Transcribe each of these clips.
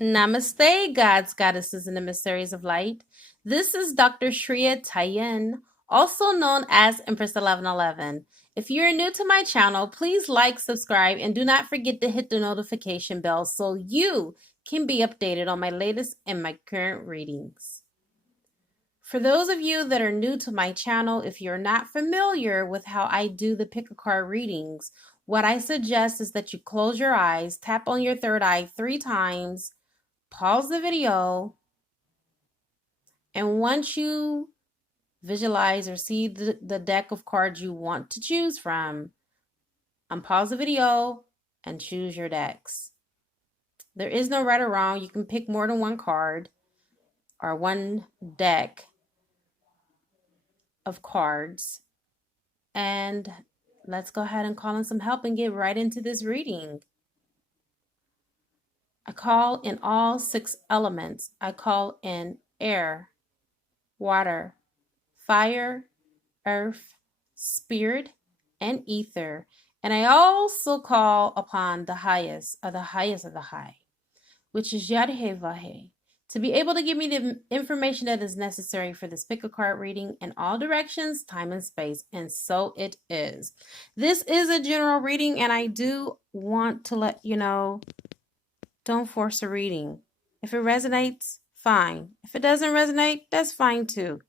Namaste, gods, goddesses, and emissaries of light. This is Dr. Shreya Tajen, also known as Empress 1111. If you're new to my channel, please like, subscribe, and do not forget to hit the notification bell so you can be updated on my latest and my current readings. For those of you that are new to my channel, if you're not familiar with how I do the pick a card readings, what I suggest is that you close your eyes, tap on your third eye 3 times, pause the video, and once you visualize or see the deck of cards you want to choose from, unpause the video and choose your decks. There is no right or wrong. You can pick more than one card or one deck of cards. And let's go ahead and call in some help and get right into this reading. I call in all 6 elements. I call in air, water, fire, earth, spirit, and ether. And I also call upon the highest of the high, which is Yadhe, to be able to give me the information that is necessary for this pick a card reading in all directions, time, and space. And so it is. This is a general reading, and I do want to let you know, don't force a reading. If it resonates, fine. If it doesn't resonate, that's fine too.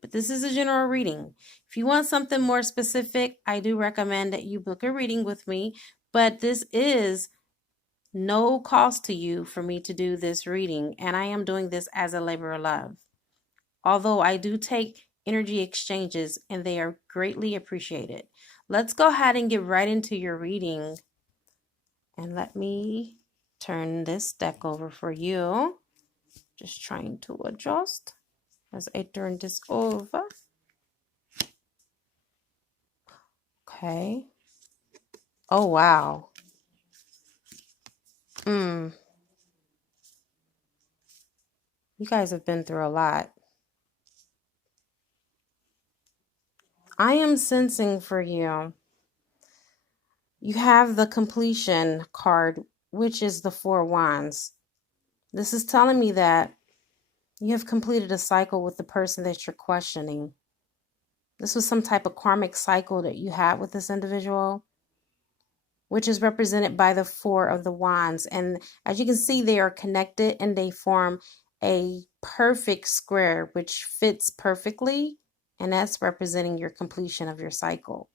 But this is a general reading. If you want something more specific, I do recommend that you book a reading with me. But this is no cost to you for me to do this reading. And I am doing this as a labor of love. Although I do take energy exchanges and they are greatly appreciated. Let's go ahead and get right into your reading. And let me turn this deck over for you. Just trying to adjust as I turn this over. Okay. Oh, wow. You guys have been through a lot. I am sensing for you. You have the completion card, which is the 4 wands. This is telling me that you have completed a cycle with the person that you're questioning. This was some type of karmic cycle that you had with this individual, which is represented by the 4 of the wands. And as you can see, they are connected and they form a perfect square, which fits perfectly. And that's representing your completion of your cycle.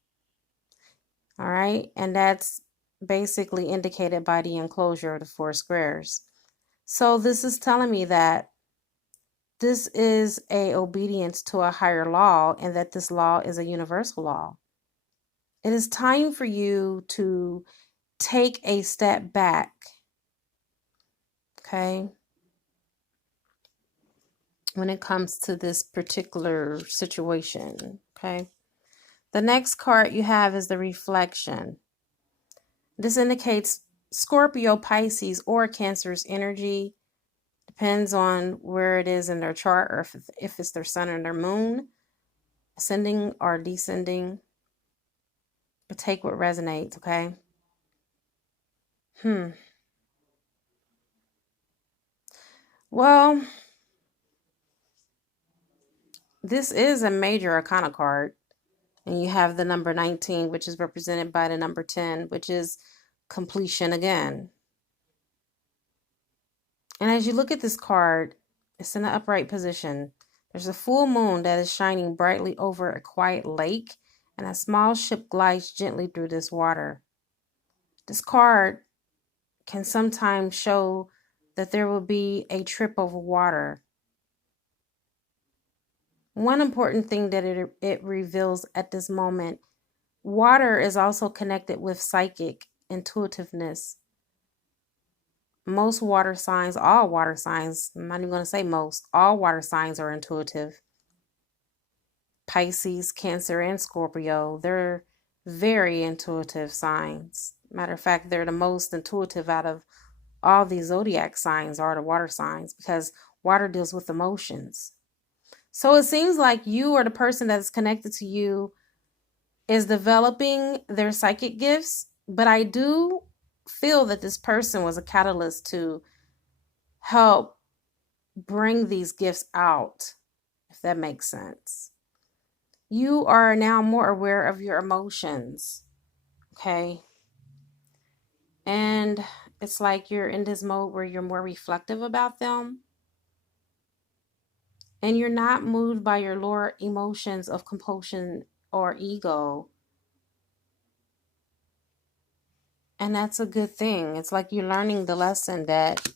All right. And that's basically indicated by the enclosure of the 4 squares. So this is telling me that this is a obedience to a higher law and that this law is a universal law. It is time for you to take a step back. Okay. When it comes to this particular situation. Okay. The next card you have is the reflection. This indicates Scorpio, Pisces, or Cancer's energy. Depends on where it is in their chart or if it's their sun or their moon, ascending or descending. But take what resonates, okay? Well, this is a major arcana card. And you have the number 19, which is represented by the number 10, which is completion again. And as you look at this card, it's in an upright position. There's a full moon that is shining brightly over a quiet lake, and a small ship glides gently through this water. This card can sometimes show that there will be a trip over water. One important thing that it reveals at this moment, water is also connected with psychic intuitiveness. Most water signs, all water signs, I'm not even going to say most, all water signs are intuitive. Pisces, Cancer, and Scorpio, they're very intuitive signs. Matter of fact, they're the most intuitive out of all these zodiac signs are the water signs because water deals with emotions. So it seems like you or the person that is connected to you is developing their psychic gifts, but I do feel that this person was a catalyst to help bring these gifts out, if that makes sense. You are now more aware of your emotions, okay? And it's like you're in this mode where you're more reflective about them. And you're not moved by your lower emotions of compulsion or ego. And that's a good thing. It's like you're learning the lesson that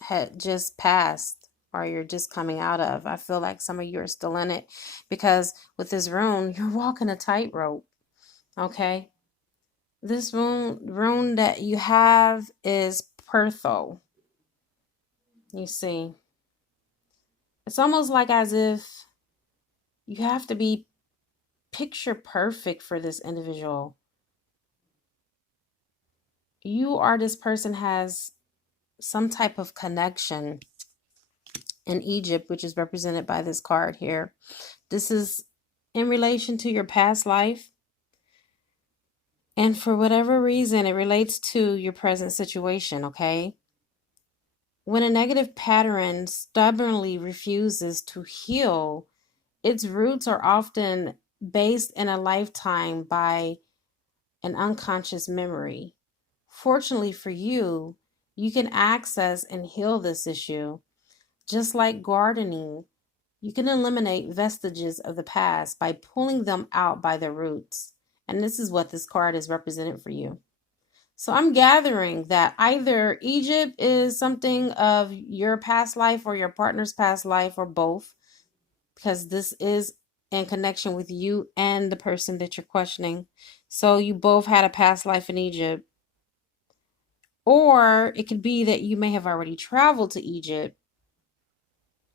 had just passed or you're just coming out of. I feel like some of you are still in it because with this rune, you're walking a tightrope. Okay? This rune that you have is Pertho. You see, it's almost like as if you have to be picture perfect for this individual. You or this person has some type of connection in Egypt, which is represented by this card here. This is in relation to your past life. And for whatever reason, it relates to your present situation, okay? When a negative pattern stubbornly refuses to heal, its roots are often based in a lifetime by an unconscious memory. Fortunately for you, you can access and heal this issue. Just like gardening, you can eliminate vestiges of the past by pulling them out by their roots. And this is what this card is represented for you. So I'm gathering that either Egypt is something of your past life or your partner's past life or both, because this is in connection with you and the person that you're questioning. So you both had a past life in Egypt. Or it could be that you may have already traveled to Egypt,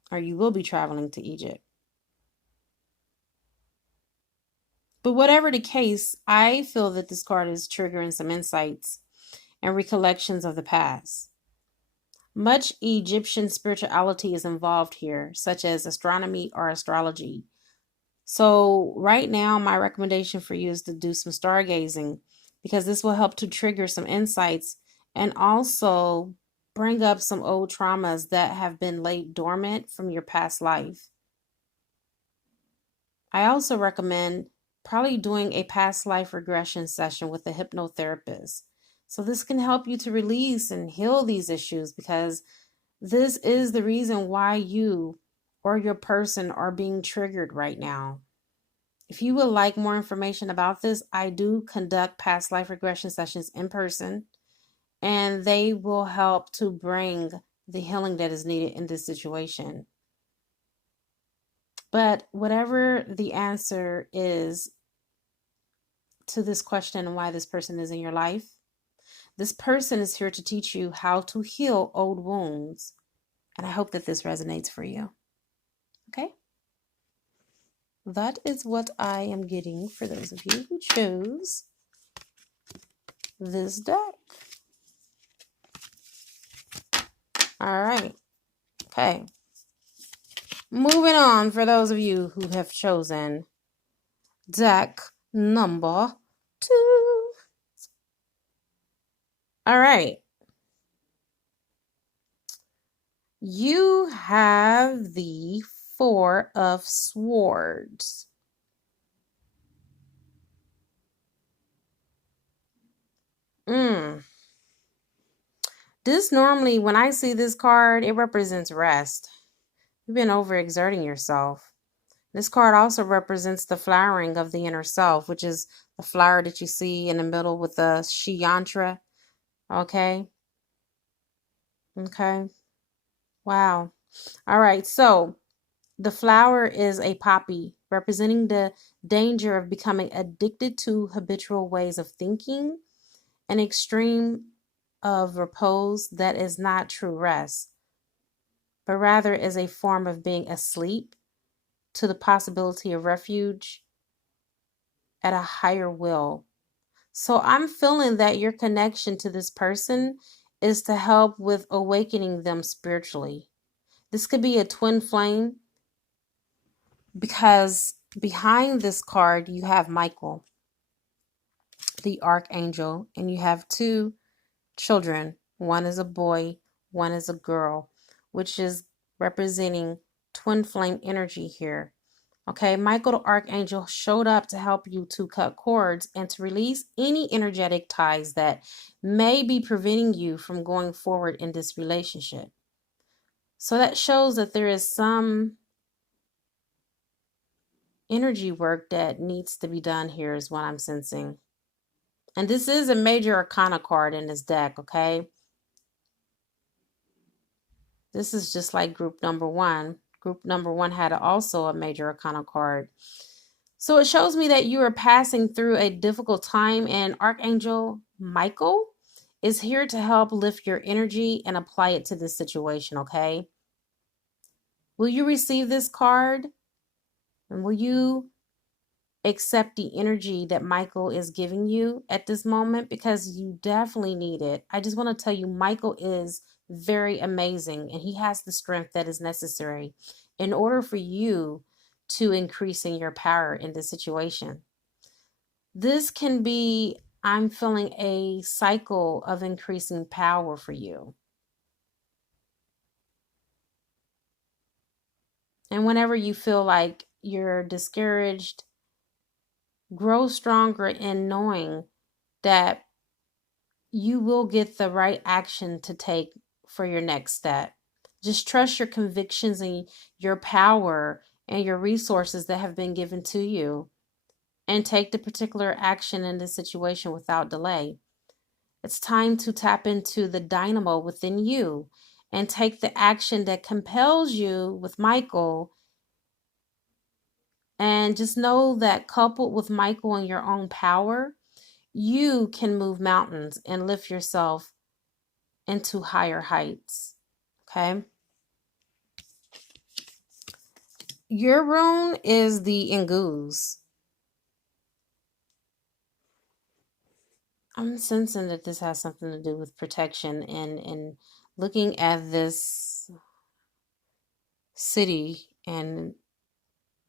or you will be traveling to Egypt. But whatever the case, I feel that this card is triggering some insights and recollections of the past. Much Egyptian spirituality is involved here, such as astronomy or astrology. So right now, my recommendation for you is to do some stargazing, because this will help to trigger some insights and also bring up some old traumas that have been laid dormant from your past life. I also recommend probably doing a past life regression session with a hypnotherapist. So this can help you to release and heal these issues, because this is the reason why you or your person are being triggered right now. If you would like more information about this, I do conduct past life regression sessions in person, and they will help to bring the healing that is needed in this situation. But whatever the answer is to this question and why this person is in your life, this person is here to teach you how to heal old wounds. And I hope that this resonates for you. Okay? That is what I am getting for those of you who chose this deck. All right. Okay. Moving on for those of you who have chosen deck number 2. All right. You have the 4 of Swords. This normally, when I see this card, it represents rest. You've been overexerting yourself. This card also represents the flowering of the inner self, which is the flower that you see in the middle with the Shi yantra. Okay. Okay. Wow. All right. So the flower is a poppy, representing the danger of becoming addicted to habitual ways of thinking, an extreme of repose that is not true rest, but rather is a form of being asleep to the possibility of refuge at a higher will. So I'm feeling that your connection to this person is to help with awakening them spiritually. This could be a twin flame, because behind this card you have Michael, the Archangel, and you have 2 children. One is a boy, one is a girl. which is representing twin flame energy here. Okay, Michael the Archangel showed up to help you to cut cords and to release any energetic ties that may be preventing you from going forward in this relationship. So that shows that there is some energy work that needs to be done here is what I'm sensing. And this is a major arcana card in this deck, okay? This is just like group number one. Group number one had also a major arcana card. So it shows me that you are passing through a difficult time, and Archangel Michael is here to help lift your energy and apply it to this situation, okay? Will you receive this card? And will you accept the energy that Michael is giving you at this moment? Because you definitely need it. I just want to tell you, Michael is very amazing, and he has the strength that is necessary in order for you to increasing your power in this situation. This can be, I'm feeling, a cycle of increasing power for you. And whenever you feel like you're discouraged, grow stronger in knowing that you will get the right action to take for your next step. Just trust your convictions and your power and your resources that have been given to you, and take the particular action in this situation without delay. It's time to tap into the dynamo within you and take the action that compels you with Michael. And just know that coupled with Michael and your own power, you can move mountains and lift yourself into higher heights. Okay. Your rune is the Inguz. I'm sensing that this has something to do with protection, and looking at this city and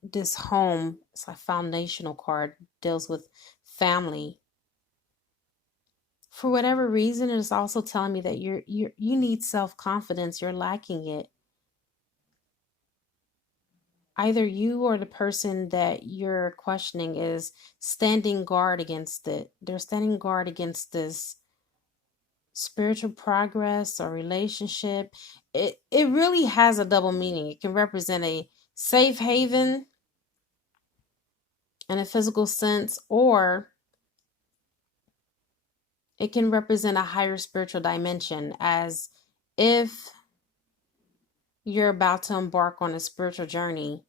this home. It's a foundational card, deals with family. For whatever reason, it's also telling me that you need self-confidence. You're lacking it. Either you or the person that you're questioning is standing guard against it. They're standing guard against this spiritual progress or relationship. It really has a double meaning. It can represent a safe haven in a physical sense, or it can represent a higher spiritual dimension, as if you're about to embark on a spiritual journey,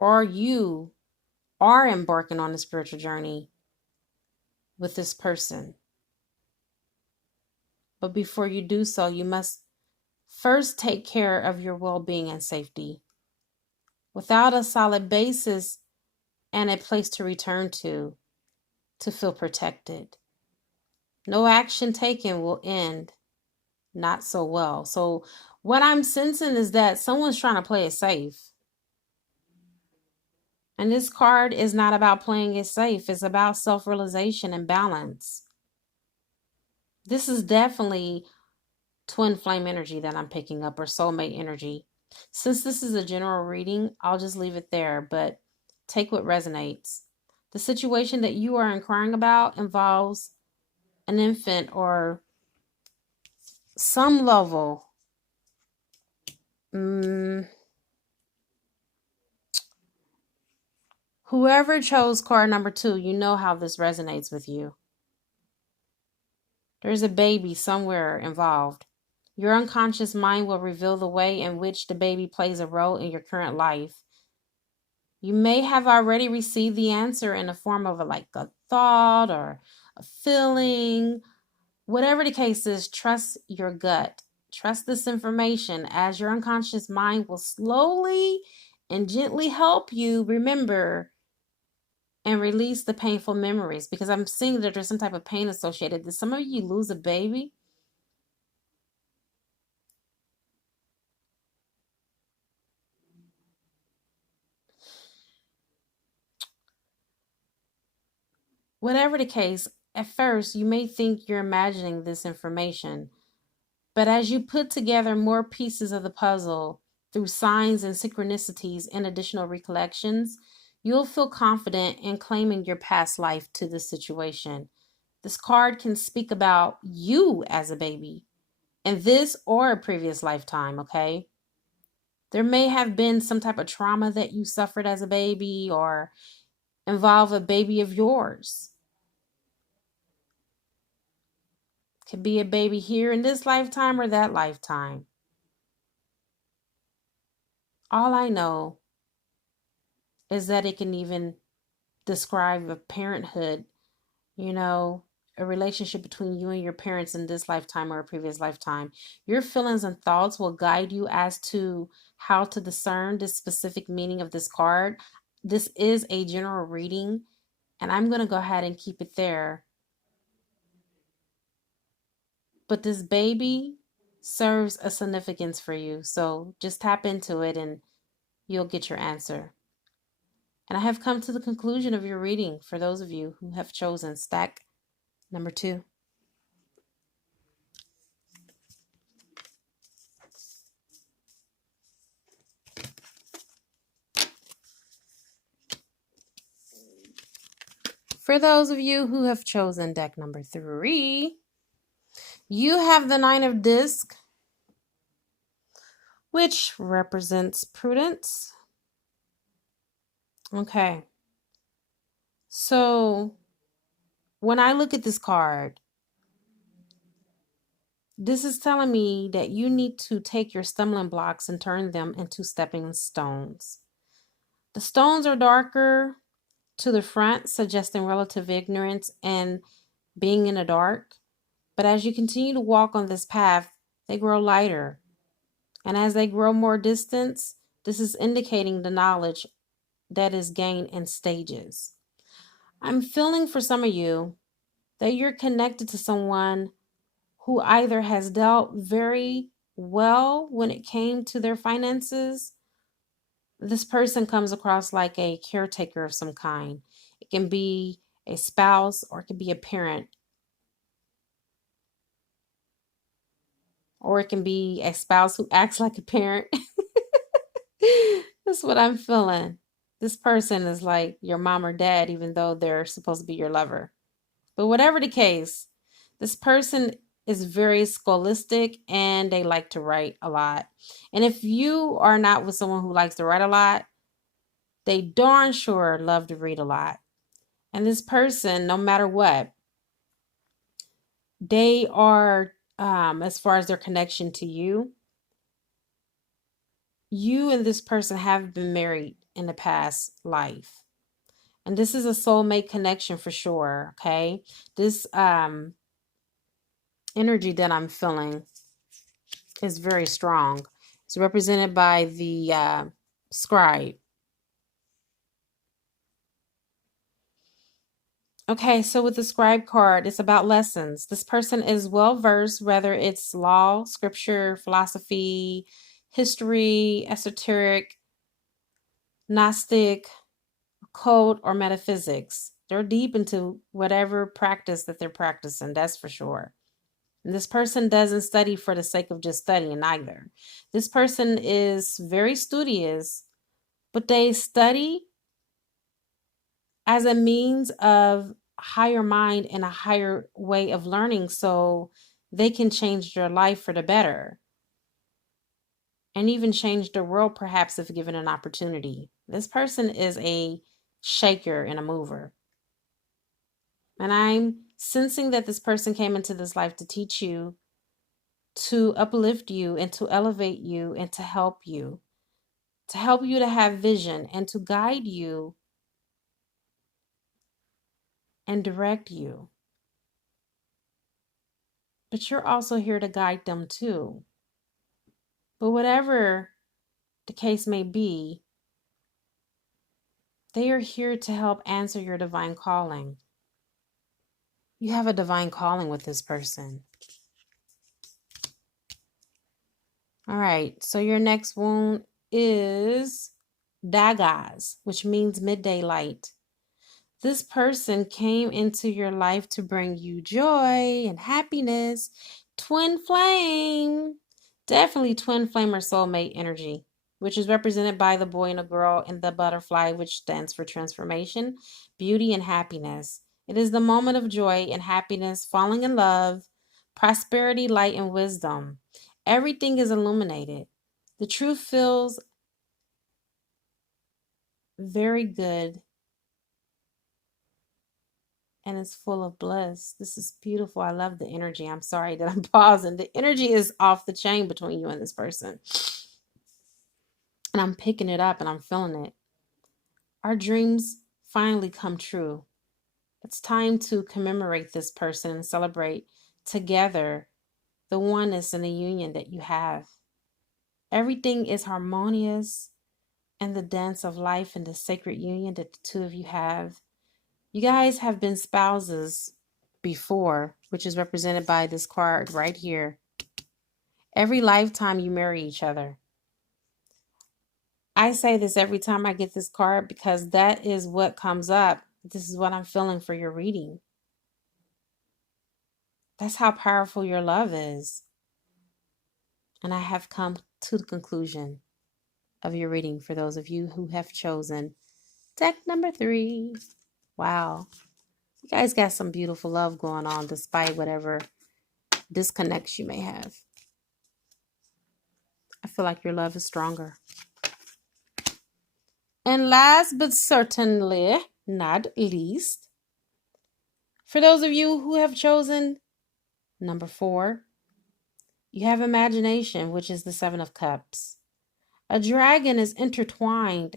or you are embarking on a spiritual journey with this person. But before you do so, you must first take care of your well-being and safety. Without a solid basis and a place to return to feel protected, no action taken will end not so well. So what I'm sensing is that someone's trying to play it safe. And this card is not about playing it safe. It's about self-realization and balance. This is definitely twin flame energy that I'm picking up, or soulmate energy. Since this is a general reading, I'll just leave it there, but take what resonates. The situation that you are inquiring about involves an infant or some level. Whoever chose card number 2, you know how this resonates with you. There's a baby somewhere involved. Your unconscious mind will reveal the way in which the baby plays a role in your current life. You may have already received the answer in the form of a thought or a feeling. Whatever the case is, trust your gut. Trust this information, as your unconscious mind will slowly and gently help you remember and release the painful memories. Because I'm seeing that there's some type of pain associated. Did some of you lose a baby? Whatever the case, at first you may think you're imagining this information, But as you put together more pieces of the puzzle through signs and synchronicities and additional recollections, you'll feel confident in claiming your past life to this situation. This card can speak about you as a baby in this or a previous lifetime, okay? There may have been some type of trauma that you suffered as a baby or involve a baby of yours. Could be a baby here in this lifetime or that lifetime. All I know is that it can even describe a parenthood, a relationship between you and your parents in this lifetime or a previous lifetime. Your feelings and thoughts will guide you as to how to discern this specific meaning of this card. This is a general reading, and I'm going to go ahead and keep it there. But this baby serves a significance for you. So just tap into it and you'll get your answer. And I have come to the conclusion of your reading for those of you who have chosen stack number 2. For those of you who have chosen deck number 3, you have the 9 of Discs, which represents prudence. Okay. So when I look at this card, this is telling me that you need to take your stumbling blocks and turn them into stepping stones. The stones are darker to the front, suggesting relative ignorance and being in the dark. But as you continue to walk on this path, they grow lighter. And as they grow more distance, this is indicating the knowledge that is gained in stages. I'm feeling for some of you that you're connected to someone who either has dealt very well when it came to their finances. This person comes across like a caretaker of some kind. It can be a spouse or it can be a parent. Or it can be a spouse who acts like a parent. That's what I'm feeling. This person is like your mom or dad, even though they're supposed to be your lover. But whatever the case, this person is very scholastic and they like to write a lot. And if you are not with someone who likes to write a lot, they darn sure love to read a lot. And this person, no matter what, they are, as far as their connection to you, you and this person have been married in the past life. And this is a soulmate connection for sure, okay? This energy that I'm feeling is very strong. It's represented by the scribe. Okay, so with the scribe card, it's about lessons. This person is well-versed, whether it's law, scripture, philosophy, history, esoteric, Gnostic, occult, or metaphysics. They're deep into whatever practice that they're practicing, that's for sure. And this person doesn't study for the sake of just studying either. This person is very studious, but they study as a means of higher mind and a higher way of learning so they can change their life for the better. And even change the world, perhaps, if given an opportunity. This person is a shaker and a mover. And I'm sensing that this person came into this life to teach you, to uplift you, and to elevate you, and to help you to have vision, and to guide you and direct you. But you're also here to guide them too. But whatever the case may be, they are here to help answer your divine calling. You have a divine calling with this person. All right, so your next wound is Dagas, which means midday light. This person came into your life to bring you joy and happiness, Twin flame. Definitely twin flame or soulmate energy, which is represented by the boy and a girl and the butterfly, which stands for transformation, beauty, and happiness. It is the moment of joy and happiness, falling in love, prosperity, light, and wisdom. Everything is illuminated. The truth feels very good and it's full of bliss. This is beautiful. I love the energy. I'm sorry that I'm pausing. The energy is off the chain between you and this person. And I'm picking it up and I'm feeling it. Our dreams finally come true. It's time to commemorate this person and celebrate together the oneness and the union that you have. Everything is harmonious and the dance of life and the sacred union that the two of you have. You guys have been spouses before, which is represented by this card right here. Every lifetime you marry each other. I say this every time I get this card because that is what comes up. This is what I'm feeling for your reading. That's how powerful your love is. And I have come to the conclusion of your reading for those of you who have chosen deck number 3. Wow. You guys got some beautiful love going on despite whatever disconnects you may have. I feel like your love is stronger. And last but certainly not least, for those of you who have chosen number 4, you have imagination, which is the 7 of Cups. A dragon is intertwined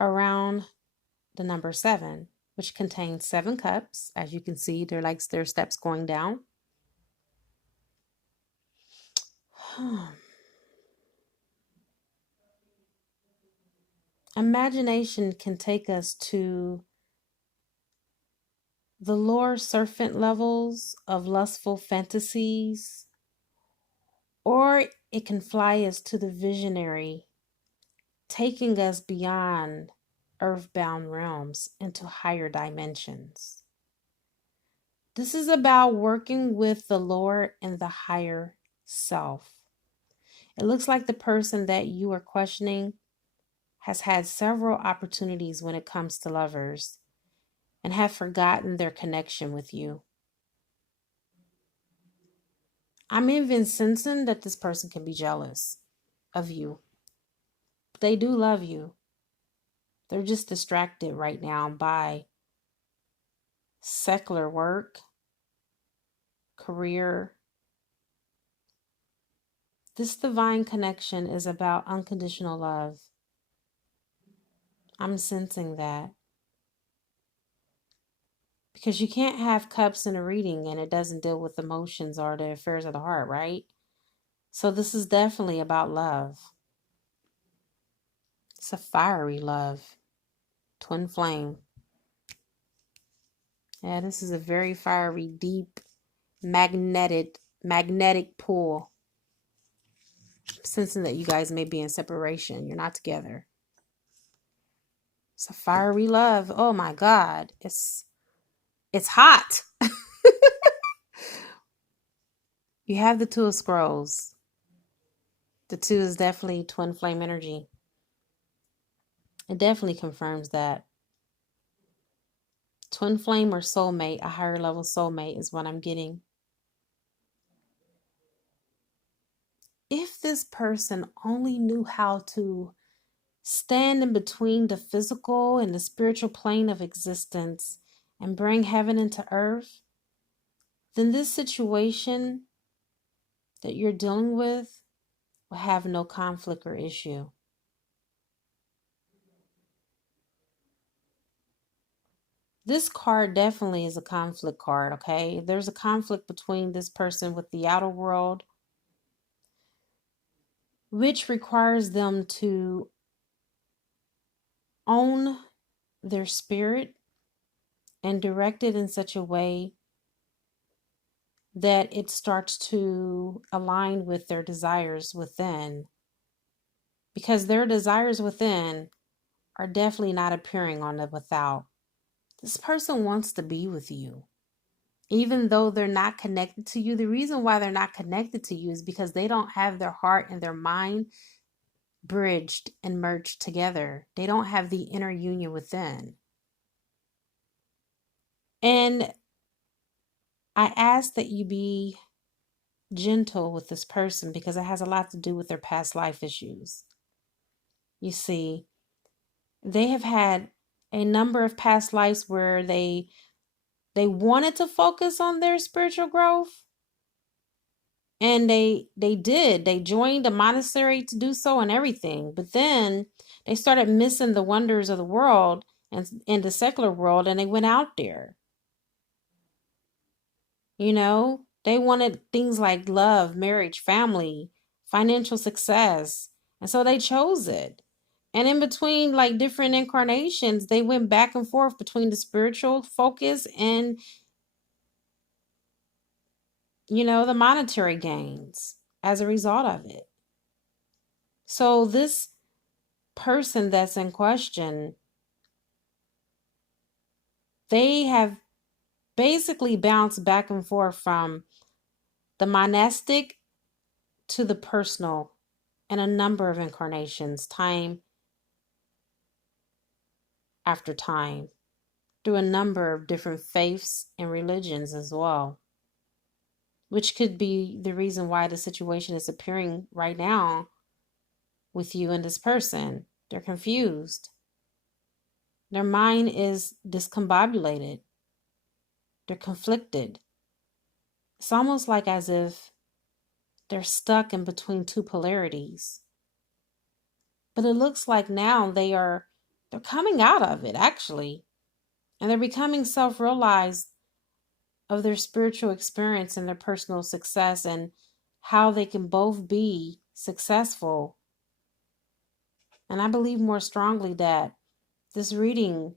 around the number 7, which contains 7 cups. As you can see, there are steps going down. Imagination can take us to the lower serpent levels of lustful fantasies, or it can fly us to the visionary, taking us beyond earthbound realms into higher dimensions. This is about working with the lower and the higher self. It looks like the person that you are questioning has had several opportunities when it comes to lovers and have forgotten their connection with you. I'm even sensing that this person can be jealous of you. They do love you. They're just distracted right now by secular work, career. This divine connection is about unconditional love. I'm sensing that. Because you can't have cups in a reading and it doesn't deal with emotions or the affairs of the heart, right? So this is definitely about love. It's a fiery love. Twin flame. Yeah, this is a very fiery, deep, magnetic pull. I'm sensing that you guys may be in separation. You're not together. It's a fiery love. Oh my God. It's hot. You have the 2 of Scrolls. The 2 is definitely twin flame energy. It definitely confirms that. Twin flame or soulmate, a higher level soulmate is what I'm getting. If this person only knew how to stand in between the physical and the spiritual plane of existence and bring heaven into earth, then this situation that you're dealing with will have no conflict or issue. This card definitely is a conflict card, okay? There's a conflict between this person with the outer world, which requires them to own their spirit and direct it in such a way that it starts to align with their desires within. Because their desires within are definitely not appearing on the without. This person wants to be with you. Even though they're not connected to you, the reason why they're not connected to you is because they don't have their heart and their mind bridged and merged together. They don't have the inner union within. And I ask that you be gentle with this person because it has a lot to do with their past life issues. You see, they have had a number of past lives where they wanted to focus on their spiritual growth, and they joined a monastery to do so and everything, but then they started missing the wonders of the world and in the secular world, and they went out there. You know, they wanted things like love, marriage, family, financial success, and so they chose it. And in between, like, different incarnations, they went back and forth between the spiritual focus and, you know, the monetary gains as a result of it. So this person that's in question, they have basically bounced back and forth from the monastic to the personal in a number of incarnations, time after time, through a number of different faiths and religions as well, which could be the reason why the situation is appearing right now with you and this person. They're confused. Their mind is discombobulated. They're conflicted. It's almost like as if they're stuck in between two polarities. But it looks like now they're coming out of it, actually. And they're becoming self-realized of their spiritual experience and their personal success and how they can both be successful. And I believe more strongly that this reading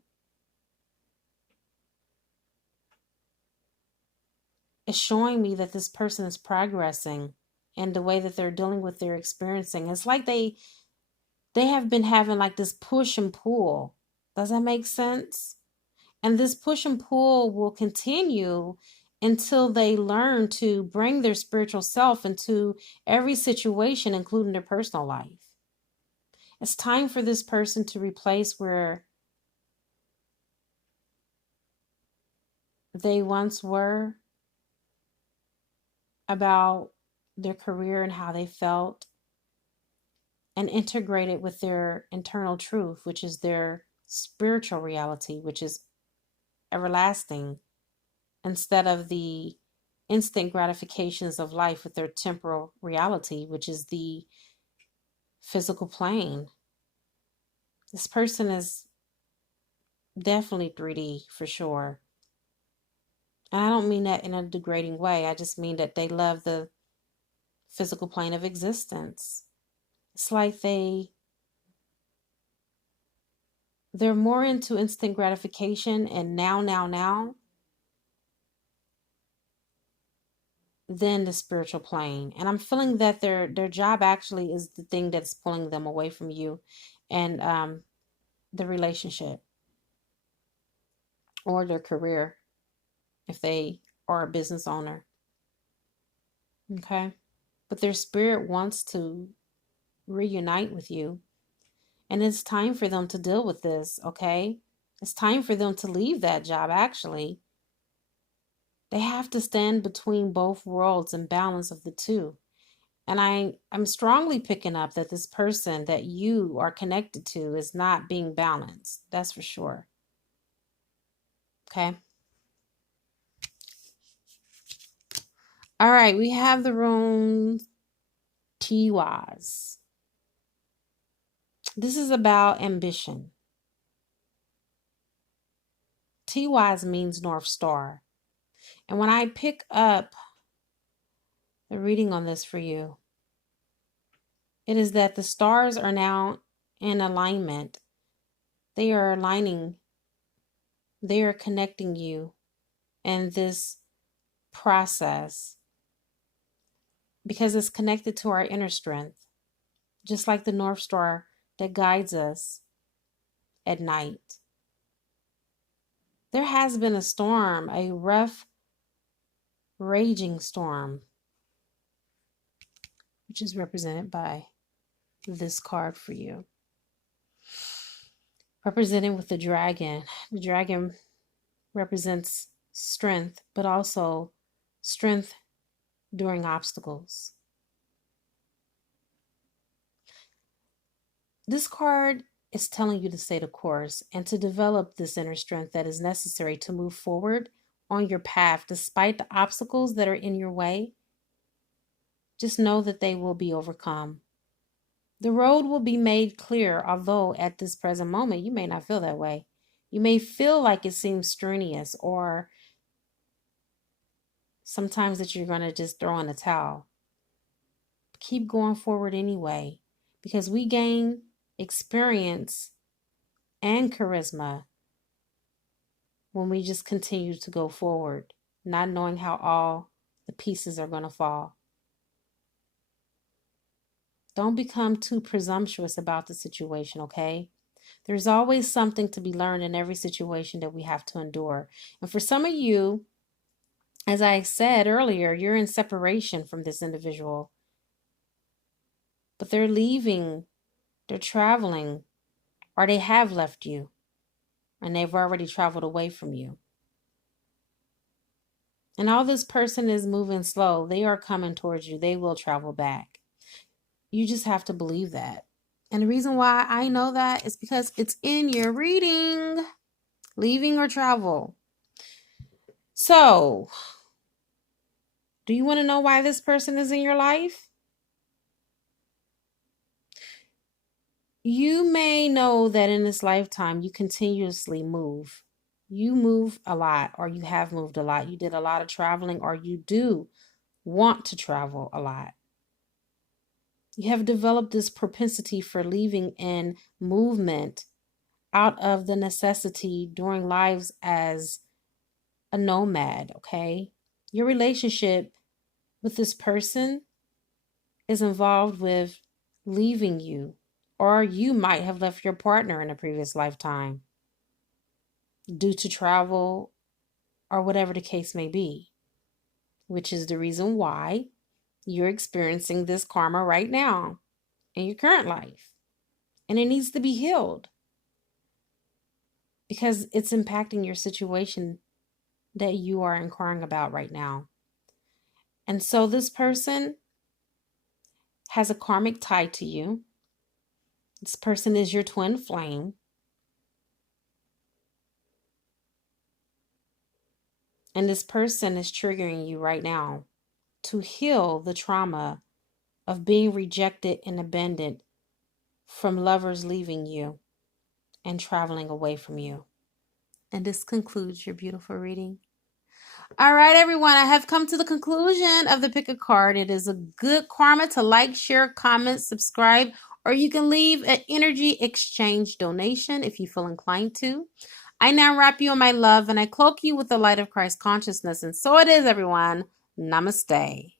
is showing me that this person is progressing in the way that they're dealing with their experiencing. It's like they have been having like this push and pull. Does that make sense? And this push and pull will continue until they learn to bring their spiritual self into every situation, including their personal life. It's time for this person to replace where they once were about their career and how they felt, and integrate it with their internal truth, which is their spiritual reality, which is everlasting, instead of the instant gratifications of life with their temporal reality, which is the physical plane. This person is definitely 3D for sure. And I don't mean that in a degrading way. I just mean that they love the physical plane of existence. It's like they're more into instant gratification and now than the spiritual plane. And I'm feeling that their job actually is the thing that's pulling them away from you and the relationship or their career if they are a business owner. Okay? But their spirit wants to reunite with you. And it's time for them to deal with this, okay? It's time for them to leave that job, actually. They have to stand between both worlds and balance of the two. And I'm strongly picking up that this person that you are connected to is not being balanced. That's for sure. Okay? All right, we have the rune Tiwaz. This is about ambition. Tiwaz means North Star. And when I pick up the reading on this for you, it is that the stars are now in alignment. They are aligning. They are connecting you in this process because it's connected to our inner strength, just like the North Star that guides us at night. There has been a storm, a rough raging storm, which is represented by this card for you. Represented with the dragon. The dragon represents strength, but also strength during obstacles. This card is telling you to stay the course and to develop this inner strength that is necessary to move forward on your path despite the obstacles that are in your way. Just know that they will be overcome. The road will be made clear, although at this present moment you may not feel that way. You may feel like it seems strenuous, or sometimes that you're going to just throw in the towel. Keep going forward anyway, because we gain experience and charisma when we just continue to go forward, not knowing how all the pieces are going to fall. Don't become too presumptuous about the situation, okay? There's always something to be learned in every situation that we have to endure. And for some of you, as I said earlier, you're in separation from this individual. But they're leaving, they're traveling, or they have left you, and they've already traveled away from you. And all this person is moving slow. They are coming towards you. They will travel back. You just have to believe that. And the reason why I know that is because it's in your reading. Leaving or travel. So, do you want to know why this person is in your life? You may know that in this lifetime you continuously move. You move a lot, or you have moved a lot. You did a lot of traveling, or you do want to travel a lot. You have developed this propensity for leaving and movement out of the necessity during lives as a nomad, okay? Your relationship with this person is involved with leaving you, or you might have left your partner in a previous lifetime due to travel or whatever the case may be, which is the reason why you're experiencing this karma right now in your current life. And it needs to be healed because it's impacting your situation that you are inquiring about right now. And so this person has a karmic tie to you. This person is your twin flame. And this person is triggering you right now to heal the trauma of being rejected and abandoned from lovers leaving you and traveling away from you. And this concludes your beautiful reading. All right, everyone, I have come to the conclusion of the pick a card. It is a good karma to like, share, comment, subscribe, or you can leave an energy exchange donation if you feel inclined to. I now wrap you in my love and I cloak you with the light of Christ consciousness. And so it is, everyone. Namaste.